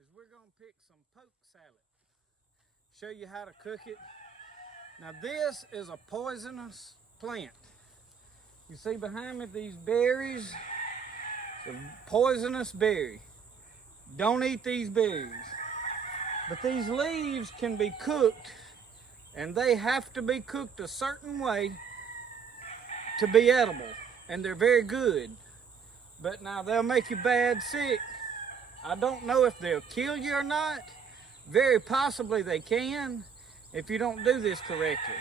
is we're gonna pick some poke sallet. Show you how to cook it. Now this is a poisonous plant. You see behind me these berries? It's a poisonous berry. Don't eat these berries. But these leaves can be cooked, and they have to be cooked a certain way to be edible, and they're very good. But now they'll make you bad sick. I don't know if they'll kill you or not. Very possibly they can if you don't do this correctly.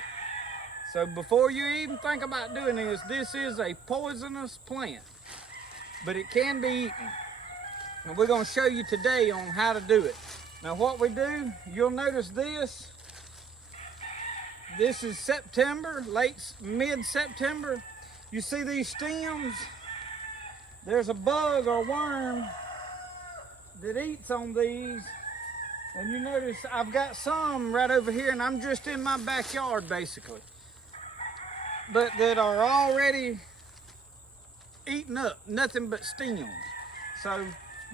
So before you even think about doing this, this is a poisonous plant, but it can be eaten. And we're going to show you today on how to do it. Now what we do, you'll notice this. This is September, mid-September. You see these stems? There's a bug or worm that eats on these. And you notice I've got some right over here, and I'm just in my backyard basically, but that are already eaten up, nothing but stems. So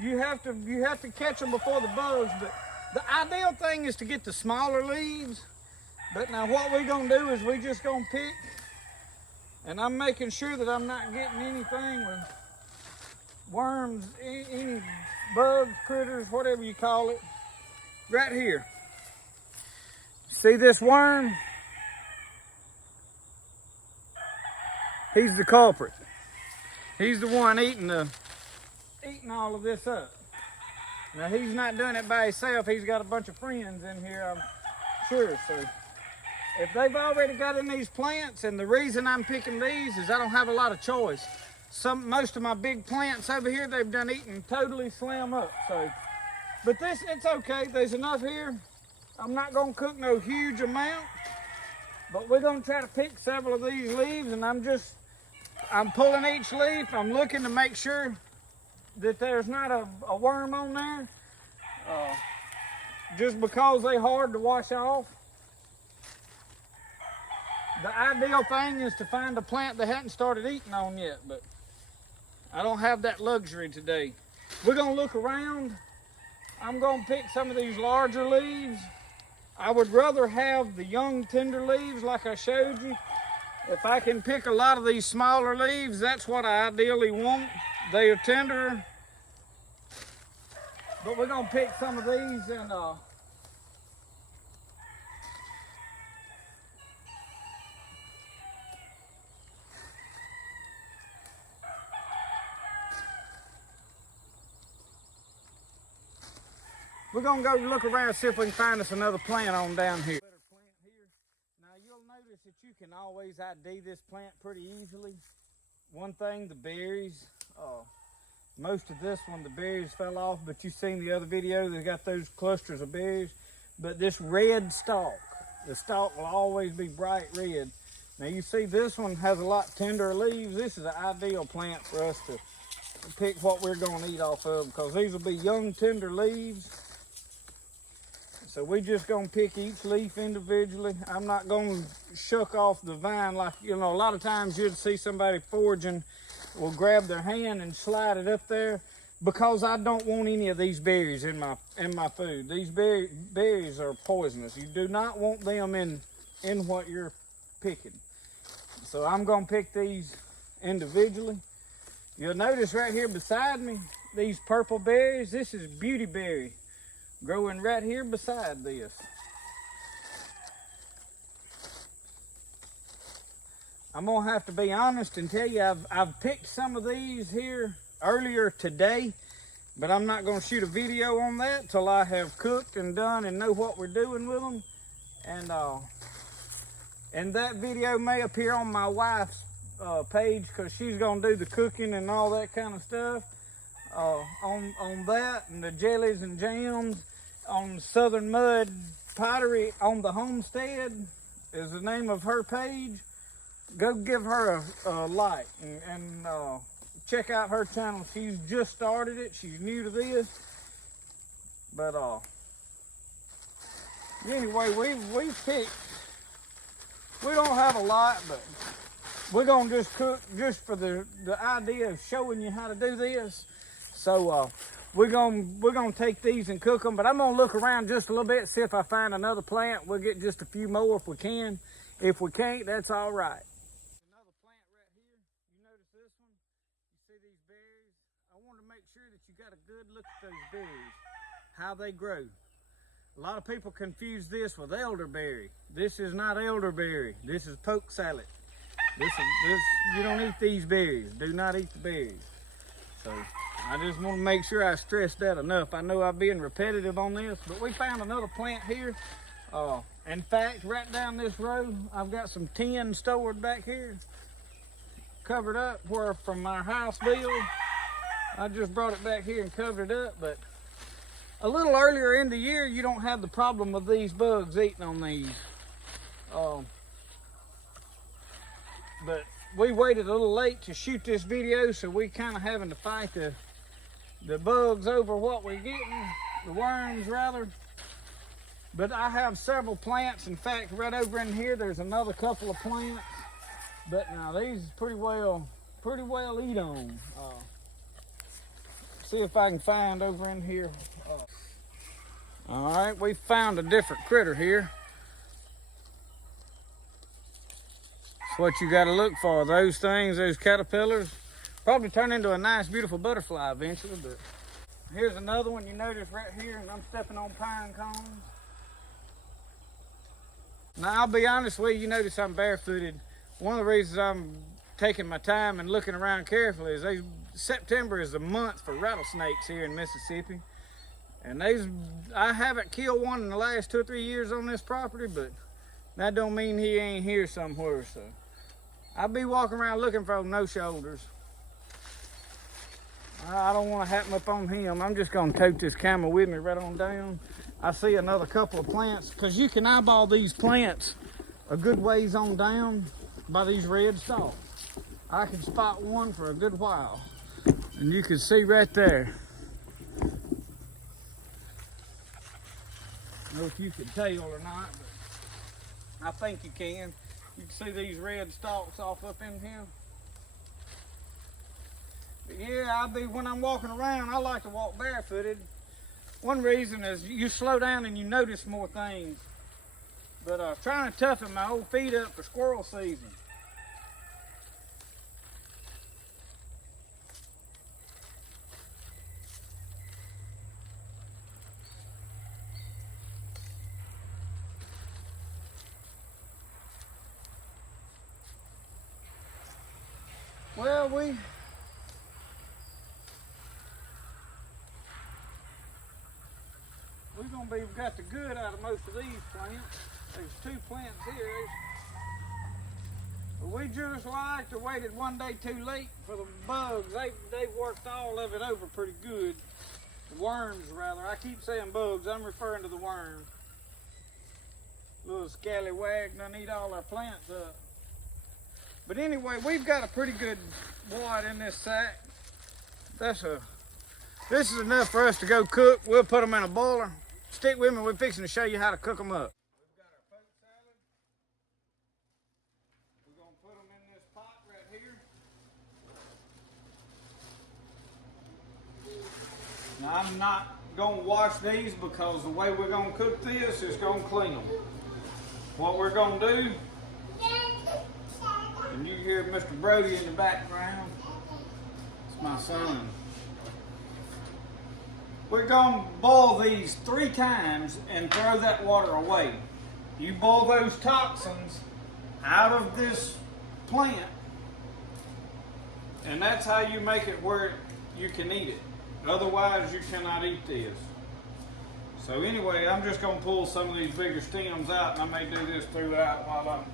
you have to catch them before the bugs. But the ideal thing is to get the smaller leaves. But now what we're gonna do is we just gonna pick, and I'm making sure that I'm not getting anything with worms, any bugs, critters, whatever you call it. Right here. See this worm? He's the culprit. He's the one eating all of this up. Now he's not doing it by himself. He's got a bunch of friends in here, I'm sure. So if they've already got in these plants, and the reason I'm picking these is I don't have a lot of choice. Most of my big plants over here, they've done eaten totally slam up. So, but this, it's okay. There's enough here. I'm not gonna cook no huge amount, but we're gonna try to pick several of these leaves, and I'm pulling each leaf. I'm looking to make sure that there's not a worm on there, just because they're hard to wash off. The ideal thing is to find a plant they hadn't started eating on yet, but I don't have that luxury today. We're gonna look around. I'm gonna pick some of these larger leaves. I would rather have the young tender leaves like I showed you. If I can pick a lot of these smaller leaves, that's what I ideally want. They are tender. But we're gonna pick some of these, and we're gonna go look around, see if we can find us another plant on down here. Now you'll notice that you can always ID this plant pretty easily. One thing, the berries. Most of this one, the berries fell off, but you've seen the other video, they got those clusters of berries. But this red stalk, the stalk will always be bright red. Now you see this one has a lot tenderer leaves. This is an ideal plant for us to pick what we're gonna eat off of, because these will be young tender leaves. So we just gonna pick each leaf individually. I'm not gonna shuck off the vine like, you know, a lot of times you'd see somebody foraging will grab their hand and slide it up there, because I don't want any of these berries in my food. These berries are poisonous. You do not want them in what you're picking. So I'm gonna pick these individually. You'll notice right here beside me, these purple berries, this is beautyberry growing right here beside this. I'm gonna have to be honest and tell you, I've picked some of these here earlier today, but I'm not gonna shoot a video on that till I have cooked and done and know what we're doing with them. And that video may appear on my wife's page, because she's gonna do the cooking and all that kind of stuff on that, and the jellies and jams on Southern Mud Pottery on the Homestead is the name of her page. Go give her a like and check out her channel. She's just started it. She's new to this, but anyway, we've picked. We don't have a lot, but we're gonna just cook just for the idea of showing you how to do this. So we're gonna take these and cook them, but I'm gonna look around just a little bit, see if I find another plant. We'll get just a few more if we can. If we can't, that's all right. Another plant right here. You notice this one? You see these berries? I want to make sure that you got a good look at those berries, how they grow. A lot of people confuse this with elderberry. This is not elderberry. This is poke sallet. This you don't eat these berries. Do not eat the berries. So I just want to make sure I stress that enough. I know I'm being repetitive on this, but we found another plant here. In fact, right down this road, I've got some tin stored back here, covered up where from our house bill. I just brought it back here and covered it up, but a little earlier in the year, you don't have the problem of these bugs eating on these. But we waited a little late to shoot this video, so we kind of having to fight the bugs over what we're getting, the worms rather. But I have several plants. In fact, right over in here, there's another couple of plants. But now these pretty well eat on. See if I can find over in here. All right, we found a different critter here. It's what you got to look for. Those things, those caterpillars, probably turn into a nice, beautiful butterfly eventually. But here's another one you notice right here, and I'm stepping on pine cones. Now, I'll be honest with you, you notice I'm barefooted. One of the reasons I'm taking my time and looking around carefully is September is the month for rattlesnakes here in Mississippi. And I haven't killed one in the last 2 or 3 years on this property, but that don't mean he ain't here somewhere. So I'll be walking around looking for no shoulders. I don't want to happen up on him. I'm just gonna tote this camera with me right on down. I see another couple of plants, because you can eyeball these plants a good ways on down by these red stalks. I can spot one for a good while, and you can see right there. I don't know if you can tell or not, but I think you can. You can see these red stalks off up in here. But yeah, when I'm walking around, I like to walk barefooted. One reason is you slow down and you notice more things. But trying to toughen my old feet up for squirrel season. Well, we've got the good out of most of these plants. There's 2 plants here. We just liked to waited one day too late for the bugs. They've worked all of it over pretty good. The worms, rather. I keep saying bugs. I'm referring to the worms. Little scallywag done eat all our plants up. But anyway, we've got a pretty good wad in this sack. This is enough for us to go cook. We'll put them in a boiler. Stick with me, we're fixing to show you how to cook them up. We've got our poke salad. We're gonna put them in this pot right here. Now, I'm not gonna wash these because the way we're gonna cook this is gonna clean them. What we're gonna do, and you hear Mr. Brody in the background, it's my son. We're going to boil these 3 times and throw that water away. You boil those toxins out of this plant, and that's how you make it where you can eat it. Otherwise, you cannot eat this. So anyway, I'm just going to pull some of these bigger stems out, and I may do this throughout while I'm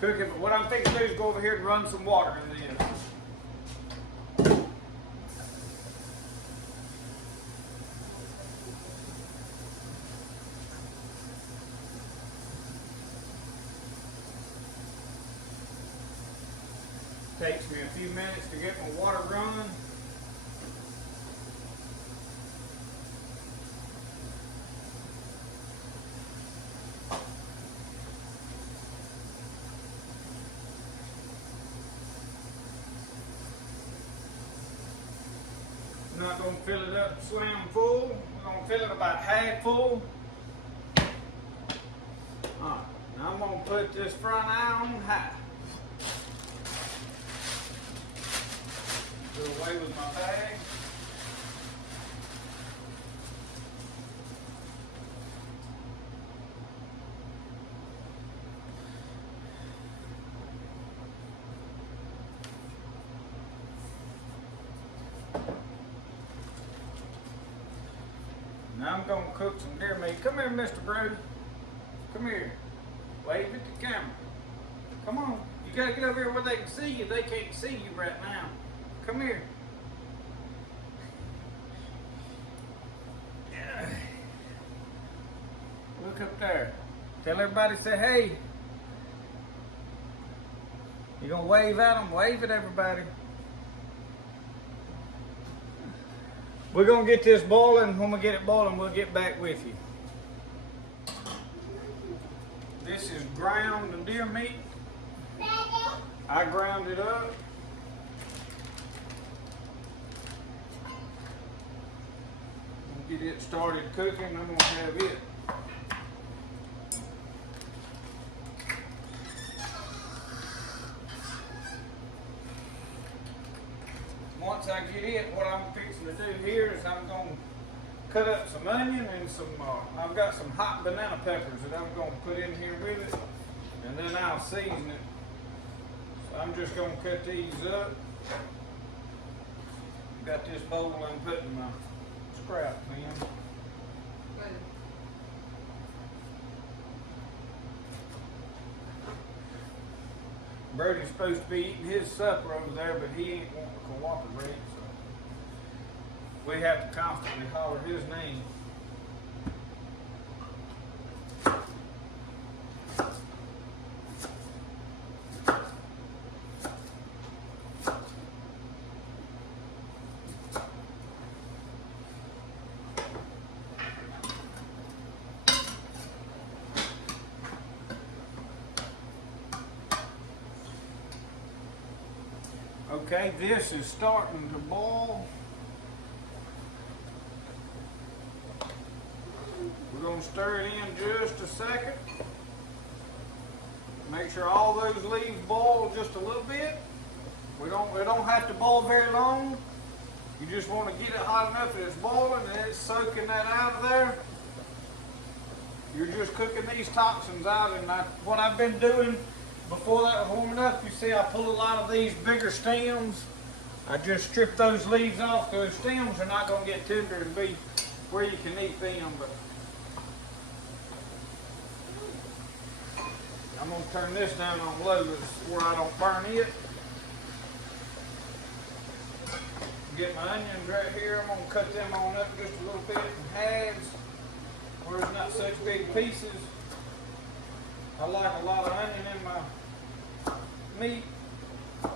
cooking. But what I'm fixing to do is go over here and run some water in this. Takes me a few minutes to get my water running. We're not going to fill it up slam full. We're going to fill it about half full. Alright, now I'm going to put this front eye on high. Go away with my bag. Now I'm going to cook some deer meat. Come here, Mr. Brody. Come here. Wave at the camera. Come on. You got to get over here where they can see you. They can't see you right now. Come here. Yeah. Look up there. Tell everybody, say hey. You going to wave at them? Wave at everybody. We're going to get this boiling. When we get it boiling, we'll get back with you. This is ground deer meat. I ground it up. We'll get it started cooking. I'm going to have it. Once I get it, what I'm fixing to do here is I'm going to cut up some onion and some, I've got some hot banana peppers that I'm going to put in here with it, and then I'll season it. So I'm just going to cut these up. Got this bowl I'm putting my scraps in. Brody's supposed to be eating his supper over there, but he ain't wanting to cooperate, so we have to constantly holler his name. Okay, this is starting to boil. We're going to stir it in just a second. Make sure all those leaves boil just a little bit. It don't have to boil very long. You just want to get it hot enough that it's boiling and it's soaking that out of there. You're just cooking these toxins out, and what I've been doing before that was warming up, you see I pull a lot of these bigger stems. I just strip those leaves off. Those stems are not going to get tender and be where you can eat them. But I'm going to turn this down on low where I don't burn it. Get my onions right here. I'm going to cut them on up just a little bit in halves where it's not such big pieces. I like a lot of onion in my meat. I'm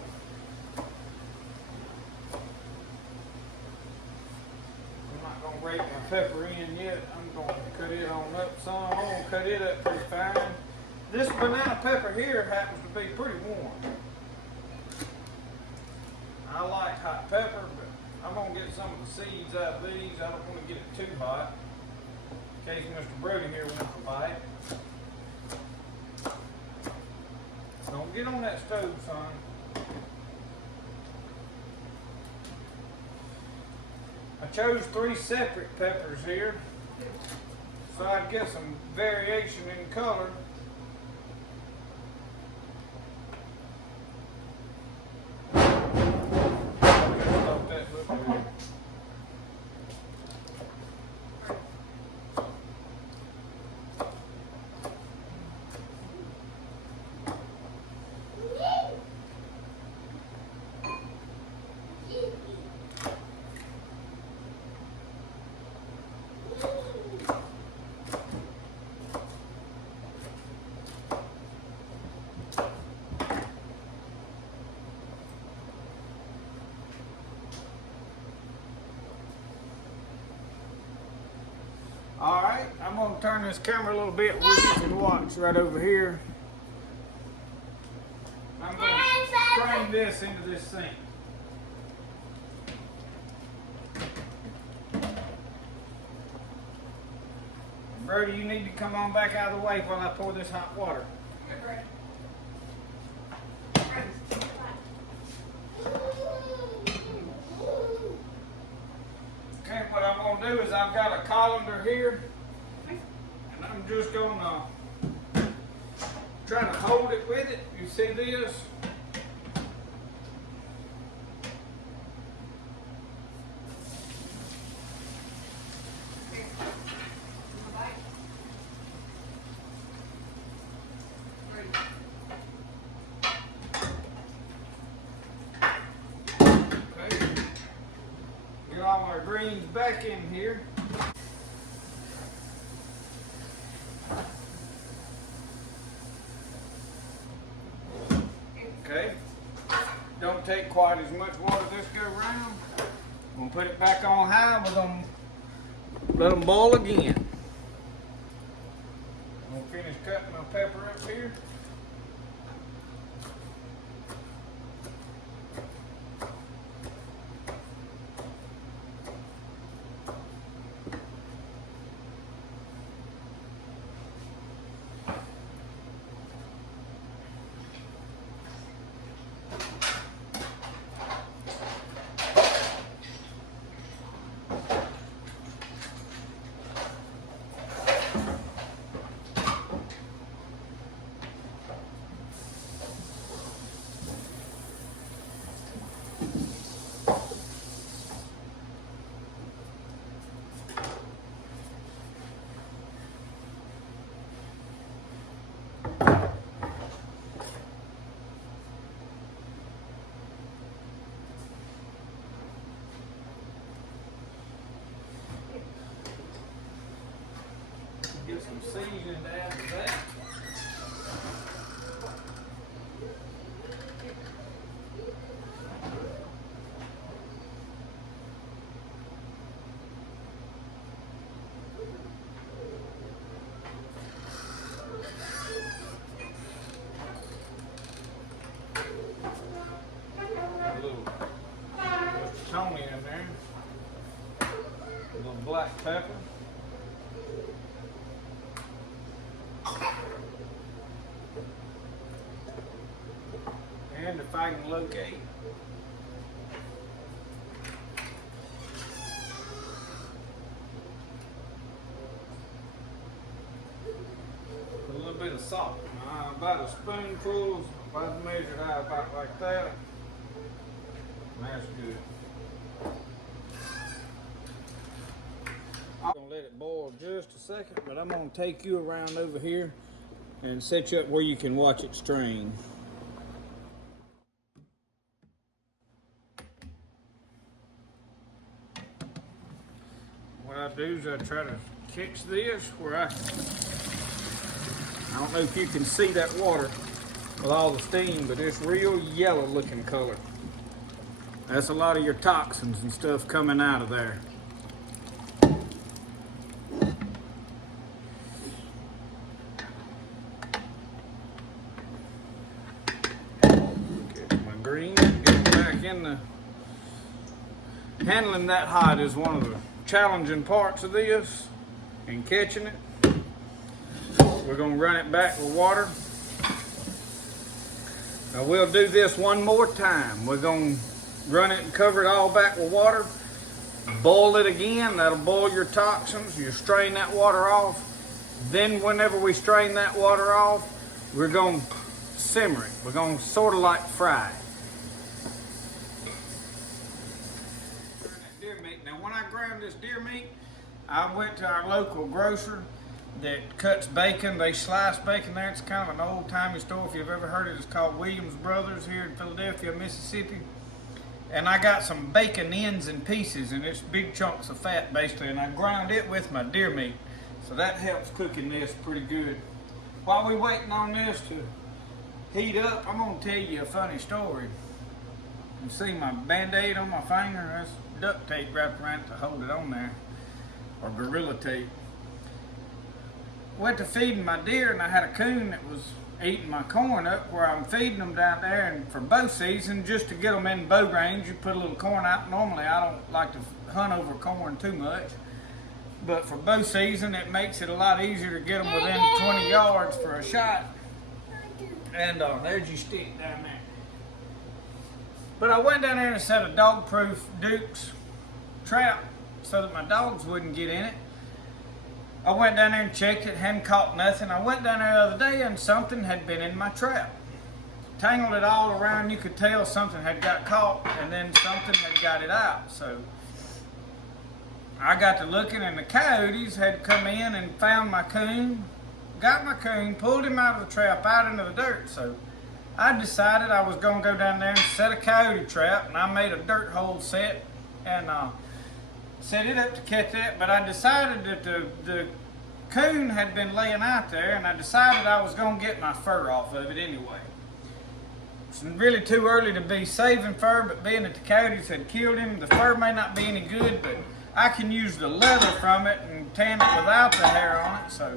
not going to rake my pepper in yet. I'm going to cut it on up some. I'm going to cut it up pretty fine. This banana pepper here happens to be pretty warm. I like hot pepper, but I'm going to get some of the seeds out of these. I don't want to get it too hot in case Mr. Brody here wants to bite. Don't get on that stove, son. I chose 3 separate peppers here so I'd get some variation in color. Alright, I'm going to turn this camera a little bit where you can watch right over here. I'm going to strain this into this sink. Brody, you need to come on back out of the way while I pour this hot water. Okay, what I'm going to do is I've got a colander here, and I'm just going to try to hold it with it. You see this? Get all our greens back in here. Okay. Don't take quite as much water this go round. I'm going to put it back on high. We're going to let them boil again. I'm going to finish cutting my pepper up here. Get some seasoning to add to that. A little Tony in there. A little black pepper. And if I can locate. A little bit of salt. About a spoonful, if I measure it out about like that. That's good. I'm gonna let it boil just a second, but I'm gonna take you around over here and set you up where you can watch it strain. What I do is I try to catch this where I don't know if you can see that water with all the steam, but it's real yellow looking color. That's a lot of your toxins and stuff coming out of there. Get my green, get back in the... Handling that hot is one of the challenging parts of this, and catching it. We're going to run it back with water. Now we'll do this one more time. We're going to run it and cover it all back with water. Boil it again. That'll boil your toxins. You strain that water off. Then whenever we strain that water off, we're going to simmer it. We're going to sort of like fry it. Now when I ground this deer meat, I went to our local grocer that cuts bacon. They slice bacon there. It's kind of an old-timey store. If you've ever heard it, it's called Williams Brothers here in Philadelphia, Mississippi. And I got some bacon ends and pieces, and it's big chunks of fat basically, and I ground it with my deer meat. So that helps cooking this pretty good. While we're waiting on this to heat up, I'm going to tell you a funny story. You see my Band-Aid on my finger? That's duct tape wrapped around it to hold it on there, or Gorilla tape. Went to feeding my deer, and I had a coon that was eating my corn up where I'm feeding them down there, and for bow season, just to get them in bow range, you put a little corn out. Normally I don't like to hunt over corn too much, But for bow season, it makes it a lot easier to get them within 20 yards for a shot. And there's your stick down there. But I went down there and set a dog-proof Duke's trap so that my dogs wouldn't get in it. I went down there and checked it, hadn't caught nothing. I went down there the other day and something had been in my trap. Tangled it all around, you could tell something had got caught and then something had got it out. So I got to looking and the coyotes had come in and found my coon, got my coon, pulled him out of the trap out into the dirt. So I decided I was going to go down there and set a coyote trap, and I made a dirt hole set and set it up to catch that. But I decided that the coon had been laying out there, and I decided I was going to get my fur off of it anyway. It's really too early to be saving fur, but being that the coyotes had killed him, the fur may not be any good, but I can use the leather from it and tan it without the hair on it. So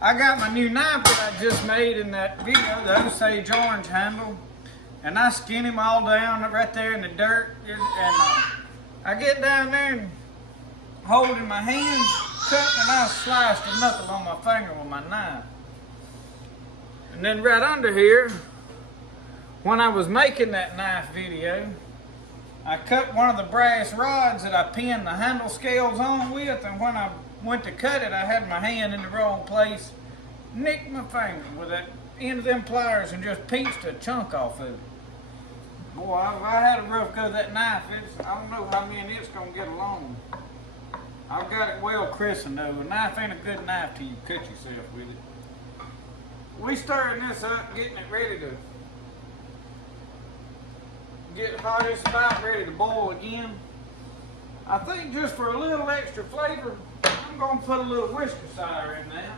I got my new knife that I just made in that video, the Osage orange handle, and I skin him all down right there in the dirt. And I get down there and hold in my hand, cut, and I sliced a knuckle on my finger with my knife. And then right under here, when I was making that knife video, I cut one of the brass rods that I pinned the handle scales on with, and when I went to cut it, I had my hand in the wrong place, nicked my finger with that end of them pliers and just pinched a chunk off of it. Boy, I had a rough go of that knife. I don't know how me and it's gonna get along. I've got it well christened though. A knife ain't a good knife till you cut yourself with it. We stirring this up, getting it ready to get hot. It's about ready to boil again. I think just for a little extra flavor, I'm gonna put a little Worcestershire in there.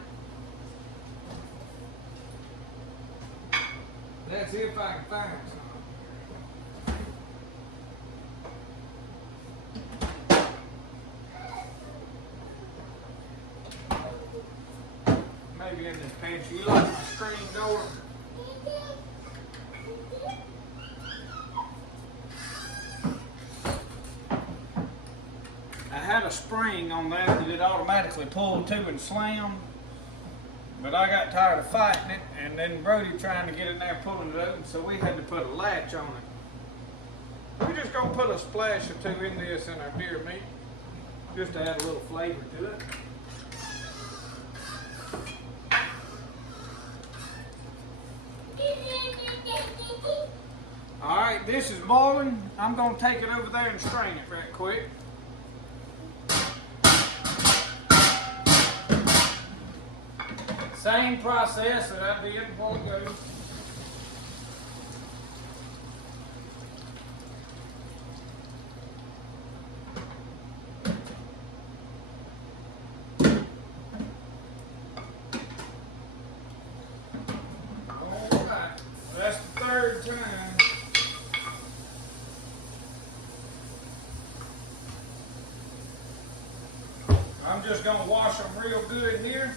That's if I can find some. Maybe in this pantry. You like my screen door? I had a spring on that that it automatically pulled to and slammed, but I got tired of fighting it, and then Brody trying to get in there pulling it open, so we had to put a latch on it. We're just gonna put a splash or two in this in our deer meat, just to add a little flavor to it. Alright, this is boiling. I'm going to take it over there and strain it right quick. Same process that I did before it goes. Alright, that's the third time. I'm just going to wash them real good here.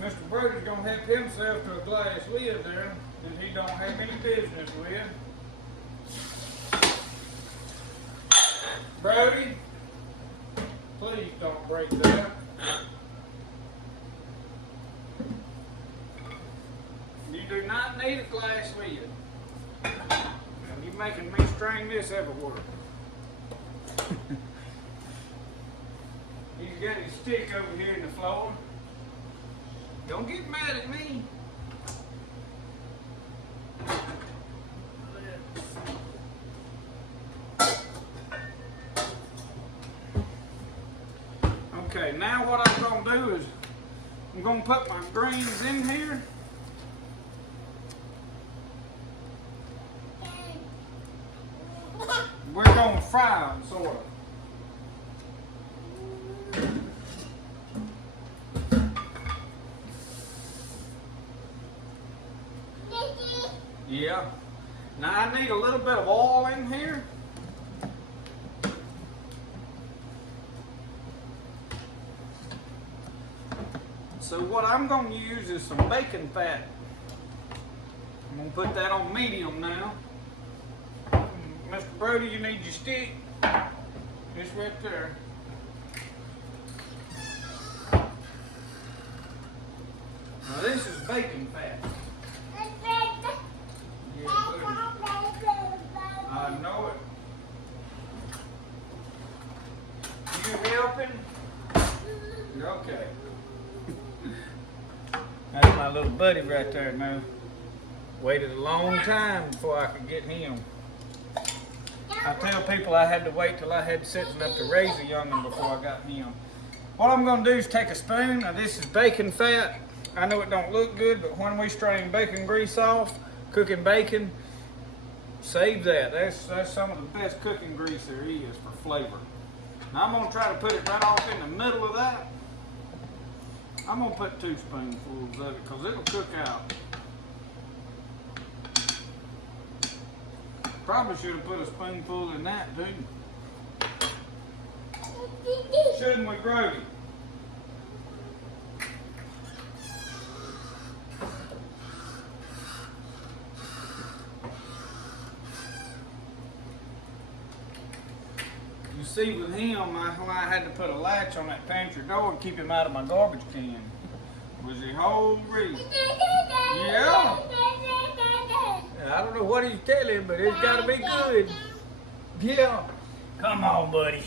Mr. Brody's going to help himself to a glass lid there that he don't have any business with. Brody, please don't break that. You do not need a glass lid. You're making me strain this everywhere. He's got his stick over here in the floor. Don't get mad at me. Okay, now what I'm going to do is I'm going to put my greens in here. We're going to fry them, sort of. Yeah. Now I need a little bit of oil in here. So what I'm going to use is some bacon fat. I'm going to put that on medium now. Mr. Brody, you need your stick. Just right there. Now this is bacon fat. Yeah, I know it. You helping? Okay. That's my little buddy right there now. Waited a long time before I could get him. I tell people I had to wait till I had sense enough to raise a young'un before I got him. What I'm gonna do is take a spoon. Now this is bacon fat. I know it don't look good, but when we strain bacon grease off, cooking bacon, save that. That's some of the best cooking grease there is for flavor. Now I'm gonna try to put it right off in the middle of that. I'm gonna put 2 spoonfuls of it because it'll cook out. Probably should have put a spoonful in that too. Shouldn't we, Grody? You see, with him, I had to put a latch on that pantry door to keep him out of my garbage can. Was the whole reason. Yeah. I don't know what he's telling, but it's got to be good. Yeah. Come on, buddy.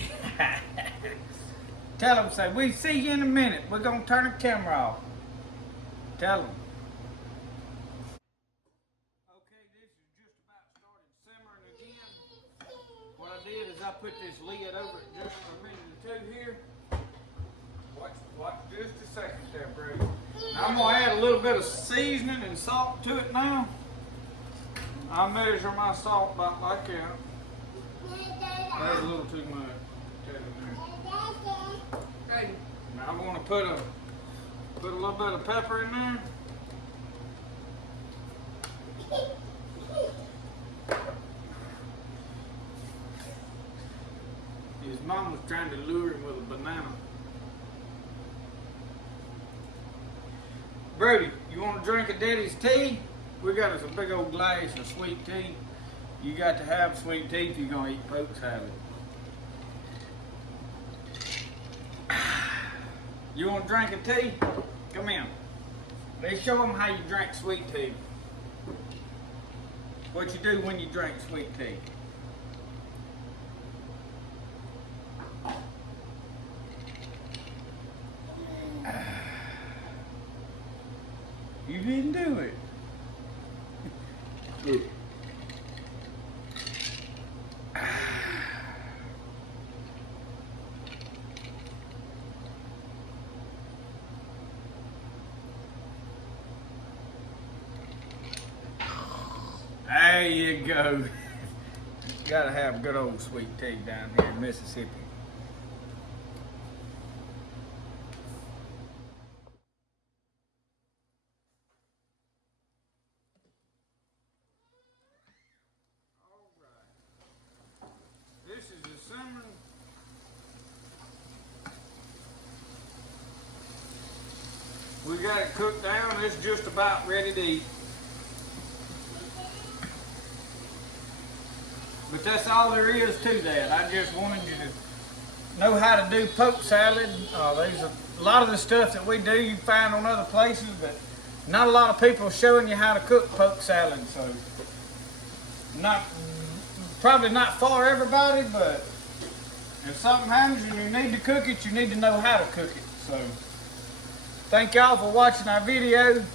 Tell him, say, we see you in a minute. We're going to turn the camera off. Tell him. Okay, this is just about started simmering again. What I did is I put this lid over it just for a minute or two here. Watch just a second there, Brady. Now I'm going to add a little bit of seasoning and salt to it now. I measure my salt about like that. That's a little too much. Okay. Now I'm going to put a little bit of pepper in there. His mom was trying to lure him with a banana. Brody, you want to drink a daddy's tea? We got us a big old glass of sweet tea. You got to have sweet tea if you're going to eat poke salad. You want to drink a tea? Come in. Let's show them how you drink sweet tea. What you do when you drink sweet tea. You didn't do it. Look. There you go. Gotta have good old sweet tea down here in Mississippi. This is the simmering. We got it cooked down. It's just about ready to eat. But that's all there is to that. I just wanted you to know how to do poke salad. There's a lot of the stuff that we do you find on other places, but not a lot of people showing you how to cook poke salad. So, probably not for everybody, but if something happens and you need to cook it, you need to know how to cook it. So, thank y'all for watching our video.